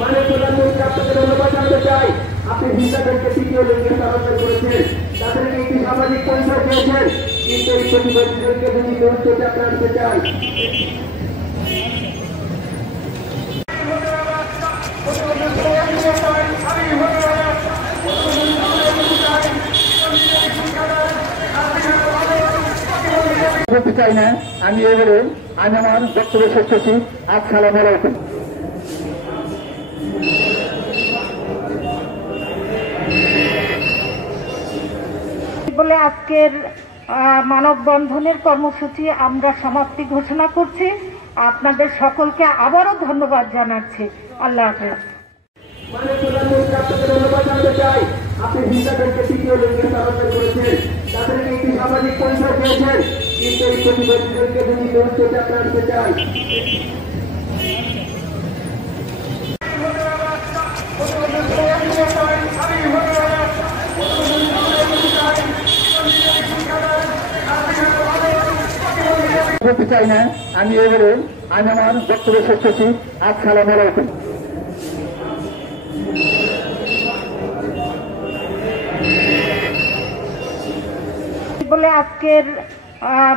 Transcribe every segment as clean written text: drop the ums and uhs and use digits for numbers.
মানে প্রধানমন্ত্রী আপনাকে ধন্যবাদ জানাতে চাই। আপনি হিংসাদেরকে তৃতীয় লিঙ্গে স্থানান্তর করেছেন, তাদেরকে একটি সামাজিক পরিচয় দিয়েছেন, কিন্তু এই প্রতিবন্ধীদেরকে যদি গুরুত্ব আপনার আনতে চাই। বলতে চাই না, আমি এবারে আমি আমার বক্তব্য শেষ করছি। আসসালামু আলাইকুম। বলে আজকের মানববন্ধনের কর্মসূচি আমরা সমাপ্তি ঘোষণা করছি। আপনাদের সকলকে আবারও ধন্যবাদ জানাচ্ছি। আল্লাহ হাফেজ। মানে প্রধানমন্ত্রী আপনাকে ধন্যবাদ জানাতে চাই। আপনি হিংসাদেরকে তৃতীয় লিঙ্গে স্থানান্তর করেছেন, তাদেরকে একটি সামাজিক পরিচয় দিয়েছেন, কিন্তু এই প্রতিবন্ধীদেরকে যদি গুরুত্ব আপনার আনতে চাই। বলতে চাই না, আমি এবারে আমি আমার বক্তব্য শেষ করছি। আসসালামু আলাইকুম। বলে আজকের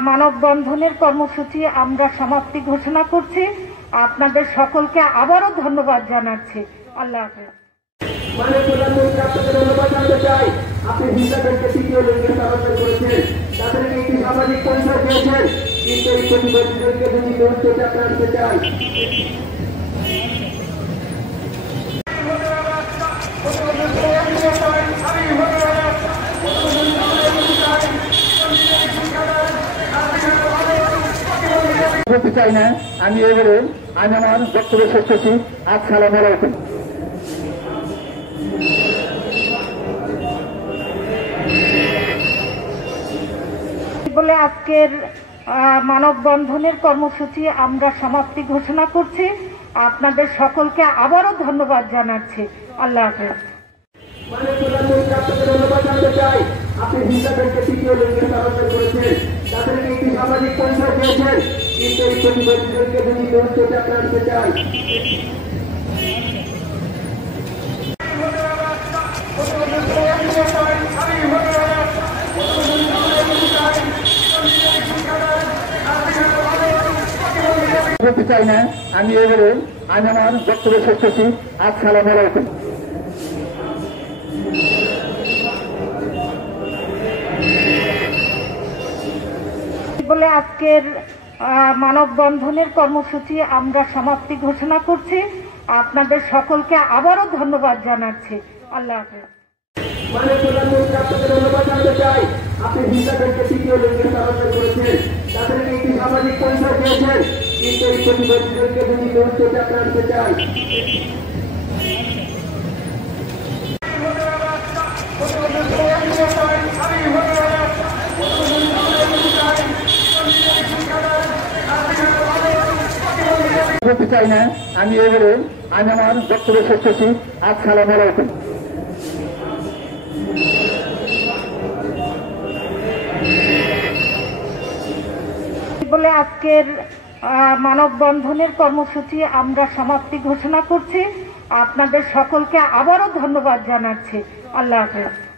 মানববন্ধনের কর্মসূচি আমরা সমাপ্তি ঘোষণা করছি। আপনাদের সকলকে আবারও ধন্যবাদ জানাচ্ছি। আল্লাহ হাফেজ। মানে প্রধানমন্ত্রী আপনাকে ধন্যবাদ জানাতে চাই। আপনি হিংসাদেরকে তৃতীয় লিঙ্গে স্থানান্তর করেছেন, তাদেরকে একটি সামাজিক পরিচয় দিয়েছেন, কিন্তু এই প্রতিবন্ধীদেরকে যদি গুরুত্ব আপনার আনতে চাই। বলতে চাই না, আমি এবারে আমি আমার বক্তব্য শেষ করছি। আসসালামু আলাইকুম। বলে আজকের মানববন্ধনের কর্মসূচি আমরা সমাপ্তি ঘোষণা করছি। আপনাদের সকলকে আবারও ধন্যবাদ জানাচ্ছি। আল্লাহ হাফেজ। মানে প্রধানমন্ত্রী আপনাকে ধন্যবাদ জানাতে চাই। আপনি হিংসাদেরকে তৃতীয় লিঙ্গে স্থানান্তর করেছেন, তাদেরকে একটি সামাজিক পরিচয় দিয়েছেন, কিন্তু এই প্রতিবন্ধীদেরকে যদি গুরুত্ব আপনার আনতে চাই। বলতে চাই না, আমি এবারে আমি আমার বক্তব্য শেষ করছি। আসসালামু আলাইকুম। বলে আজকের মানববন্ধনের কর্মসূচি আমরা সমাপ্তি ঘোষণা করছি। আপনাদের সকলকে আবারও ধন্যবাদ জানাচ্ছি। আল্লাহ হাফেজ। মানে প্রধানমন্ত্রী আপনাকে ধন্যবাদ জানাতে চাই। আপনি হিংসাদেরকে তৃতীয় লিঙ্গে স্থানান্তর করেছেন, তাদেরকে একটি সামাজিক পরিচয় দিয়েছেন, কিন্তু এই প্রতিবন্ধীদেরকে যদি গুরুত্ব আপনার আনতে চাই। বলতে চাই না, আমি এবারে আমি আমার বক্তব্য শেষ করছি। আসসালামু আলাইকুম। বলে আজকের মানববন্ধনের কর্মসূচি আমরা সমাপ্তি ঘোষণা করছি। আপনাদের সকলকে আবারও ধন্যবাদ জানাচ্ছি। আল্লাহ হাফেজ।